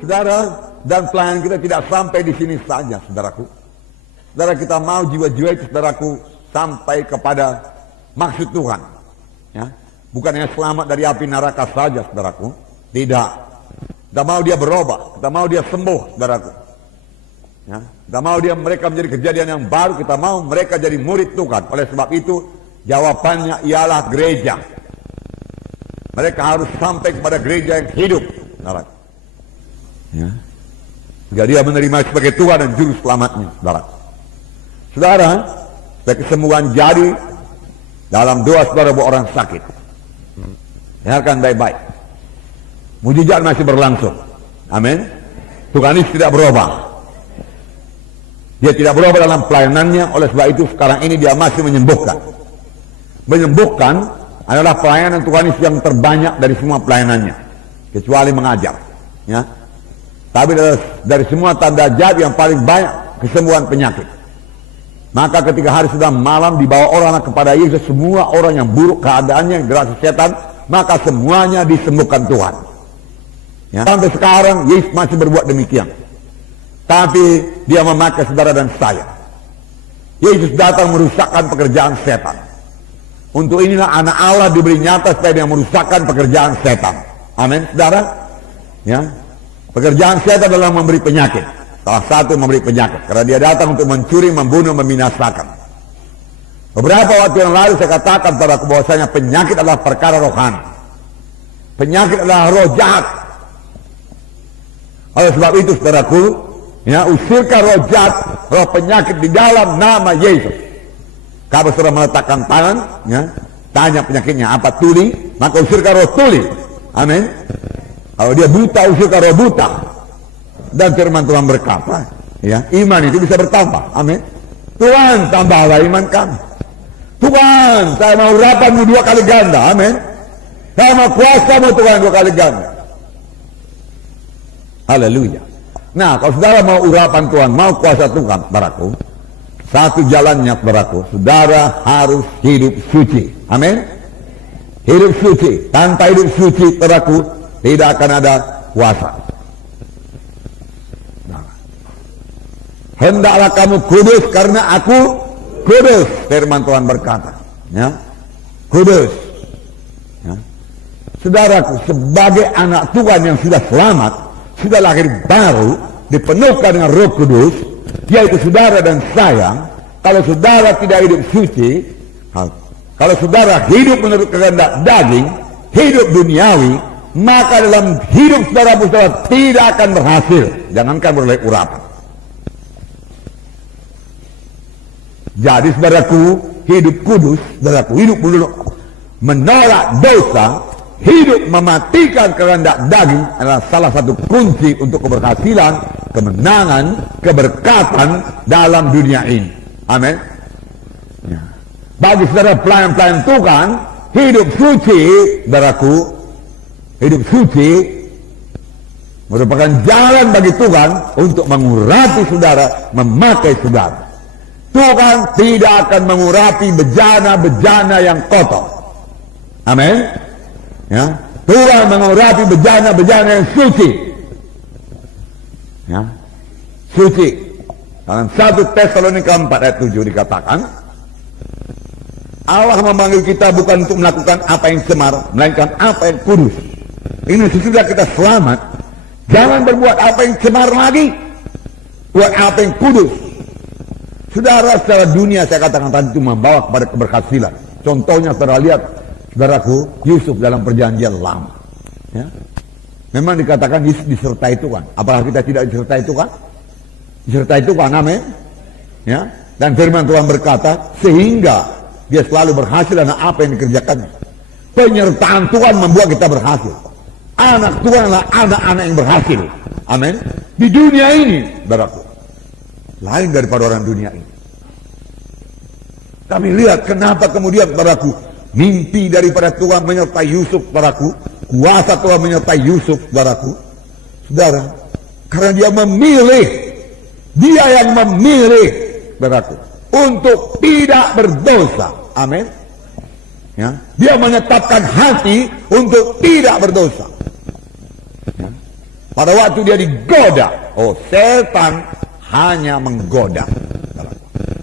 Saudara, dan pelayanan kita tidak sampai di sini saja, saudaraku. Saudara, kita mau jiwa-jiwa itu, saudaraku, sampai kepada maksud Tuhan. Ya, bukan hanya selamat dari api neraka saja, saudaraku. Tidak. Kita mau dia berubah, kita mau dia sembuh, saudaraku. Ya, kita mau mereka menjadi kejadian yang baru, kita mau mereka jadi murid Tuhan. Oleh sebab itu, jawabannya ialah gereja. Mereka harus sampai kepada gereja yang hidup, saudaraku. Ya. Jika dia menerima sebagai Tuhan dan Juru Selamatnya, saudara. Saudara, kesembuhan jadi dalam doa saudara buat orang sakit. Dengarkan baik-baik. Mujizat masih berlangsung. Amin. Tuhan Yesus tidak berubah. Dia tidak berubah dalam pelayanannya. Oleh sebab itu sekarang ini dia masih menyembuhkan. Menyembuhkan adalah pelayanan Tuhan Yesus yang terbanyak dari semua pelayanannya, kecuali mengajar. Ya. Tapi dari semua tanda ajaib yang paling banyak kesembuhan penyakit. Maka ketika hari sudah malam dibawa orang kepada Yesus, semua orang yang buruk keadaannya, yang dirasa setan, maka semuanya disembuhkan Tuhan. Ya. Sampai sekarang Yesus masih berbuat demikian. Tapi dia memakai saudara dan saya. Yesus datang merusakkan pekerjaan setan. Untuk inilah anak Allah diberi nyata supaya dia merusakkan pekerjaan setan. Amin, saudara. Ya. Pekerjaan setan adalah memberi penyakit. Salah satu memberi penyakit. Karena dia datang untuk mencuri, membunuh, membinasakan. Beberapa waktu yang lalu saya katakan pada bahwasanya penyakit adalah perkara rohani. Penyakit adalah roh jahat. Oleh sebab itu saudaraku, ya, usirkan roh jahat, roh penyakit di dalam nama Yesus. Kalau saudara meletakkan tangan, ya, tanya penyakitnya apa, tuli, maka usirkan roh tuli. Amin. Kalau dia buta, usirkan roh buta. Dan firman Tuhan berkata, ya, iman itu bisa bertambah. Amin. Tuhan, tambahlah iman kami. Tuhan, saya mau urapanmu 2 kali ganda. Amin. Saya mau kuasamu Tuhan 2 kali ganda. Haleluya. Nah, kalau saudara mau urapan Tuhan, mau kuasa Tuhan, saudaraku, satu jalannya, saudaraku, saudara harus hidup suci. Amin. Hidup suci. Tanpa hidup suci, saudaraku, tidak akan ada kuasa. Nah. Hendaklah kamu kudus karena aku kudus, firman Tuhan berkata. Ya. Kudus. Ya. Saudaraku, sebagai anak Tuhan yang sudah selamat, sudah lahir baru, dipenuhkan dengan Roh Kudus, yaitu saudara dan saya, kalau saudara tidak hidup suci, kalau saudara hidup menurut kehendak daging, hidup duniawi, maka dalam hidup saudara tidak akan berhasil. Jangankan beroleh urapan. Jadi saudaraku, hidup kudus, saudaraku, hidup menolak dosa, hidup mematikan kehendak daging adalah salah satu kunci untuk keberhasilan, kemenangan, keberkatan dalam dunia ini. Amin. Ya. Bagi saudara pelayan-pelayan Tuhan, hidup suci, saudaraku, hidup suci merupakan jalan bagi Tuhan untuk mengurapi saudara, memakai saudara. Tuhan tidak akan mengurapi bejana-bejana yang kotor. Amin. Ya. Tuhan mengurapi bejana-bejana yang suci. Ya. Suci. Dalam 1 Tesalonika 4 ayat 7 dikatakan, Allah memanggil kita bukan untuk melakukan apa yang cemar, melainkan apa yang kudus. Ini sesudah kita selamat, jangan berbuat apa yang cemar lagi, buat apa yang kudus. Saudara, secara dunia saya katakan tadi itu membawa kepada keberhasilan. Contohnya saudara lihat, saudaraku, Yusuf dalam perjanjian lama. Ya. Memang dikatakan Yusuf disertai Tuhan. Apakah kita tidak disertai Tuhan? Disertai Tuhan, amin. Ya. Dan firman Tuhan berkata, sehingga dia selalu berhasil dalam apa yang dikerjakannya. Penyertaan Tuhan membuat kita berhasil. Anak Tuhan adalah anak-anak yang berhasil. Amin. Di dunia ini, saudaraku, lain daripada orang dunia ini. Kami lihat kenapa kemudian, saudaraku, mimpi daripada Tuhan menyertai Yusuf, saudaraku, kuasa Tuhan menyertai Yusuf, saudaraku, saudara, karena dia memilih, dia yang memilih, saudaraku, untuk tidak berdosa. Amin. Ya, dia menetapkan hati untuk tidak berdosa. Ya. Pada waktu dia digoda, oh setan hanya menggoda.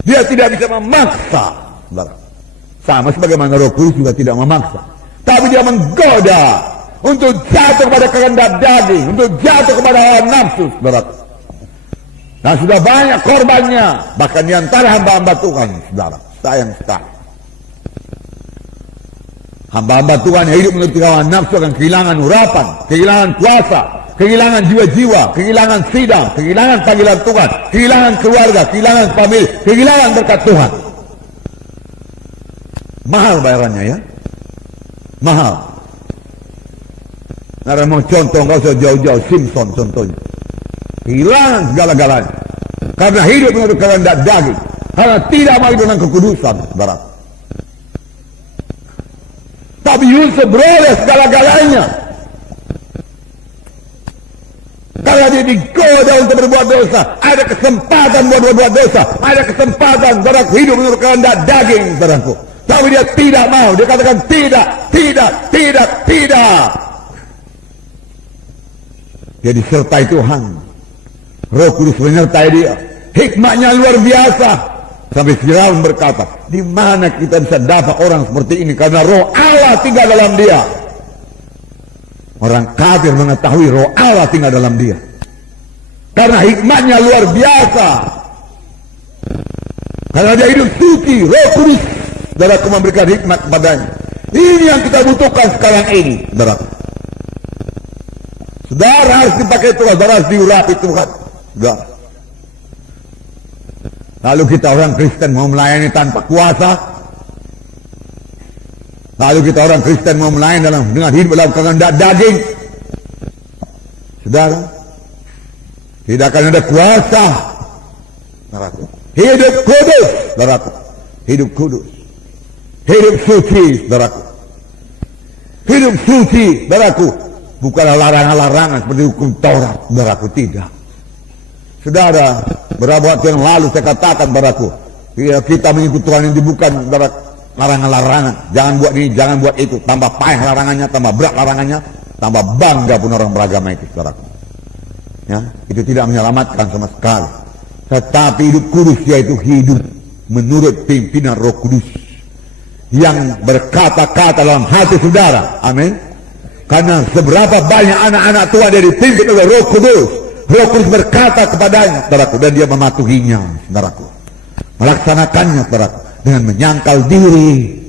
Dia tidak bisa memaksa. Sama sebagaimana Roh Kudus juga tidak memaksa. Tapi dia menggoda untuk jatuh kepada kehendak daging, untuk jatuh kepada hawa nafsu. Nah sudah banyak korbannya, bahkan di antara hamba-hamba Tuhan, saudara, sayang sekali. Hamba-hamba Tuhan yang hidup menurut hawa nafsu akan kehilangan urapan, kehilangan kuasa, kehilangan jiwa-jiwa, kehilangan sidang, kehilangan panggilan Tuhan, kehilangan keluarga, kehilangan famili, kehilangan berkat Tuhan. Mahal bayarannya ya, mahal. Nara mau contoh, nggak usah jauh-jauh, Simpson contohnya. Kehilangan segala-galanya karena hidup menurut kehendak daging, karena tidak mau hidup dengan kekudusan, saudara. Tapi Yusuf beroleh segala-galanya karena dia digoda untuk berbuat dosa. Ada kesempatan buat berbuat dosa, ada kesempatan saudara hidup menurut kehendak daging, saudaraku. Tapi dia tidak mau, dia katakan tidak. Dia disertai Tuhan, Roh Kudus menyertai dia, hikmatnya luar biasa. Sampai Firaun berkata, di mana kita bisa dapat orang seperti ini? Karena Roh Allah tinggal dalam dia. Orang kafir mengetahui Roh Allah tinggal dalam dia, karena hikmatnya luar biasa. Karena dia hidup suci, Roh Kudus dalam memberikan hikmat kepadanya. Ini yang kita butuhkan sekarang ini, saudara. Saudara harus dipakai Tuhan, saudara harus diurapi Tuhan, saudara. Lalu kita orang Kristen mau melayani tanpa kuasa. Lalu kita orang Kristen mau melayani dengan hidup dalam kehendak daging. Saudara, tidak akan ada kuasa. Saudaraku, hidup kudus, saudaraku. Hidup kudus, hidup suci, saudaraku. Hidup suci, saudaraku. Bukanlah larangan-larangan seperti hukum Taurat, saudaraku, tidak. Saudara, beberapa waktu yang lalu saya katakan padaku, ya, kita mengikut Tuhan ini bukan larangan-larangan. Jangan buat ini, jangan buat itu. Tambah payah larangannya, tambah berat larangannya, tambah bangga pun orang beragama itu, saudaraku. Ya, itu tidak menyelamatkan sama sekali. Tetapi hidup kudus yaitu hidup menurut pimpinan Roh Kudus yang berkata-kata dalam hati saudara. Amin. Karena seberapa banyak anak-anak Tuhan yang dipimpin oleh Roh Kudus, Roh Kudus berkata kepadanya, saudaraku, dan dia mematuhinya, saudaraku, melaksanakannya, saudaraku, dengan menyangkal diri,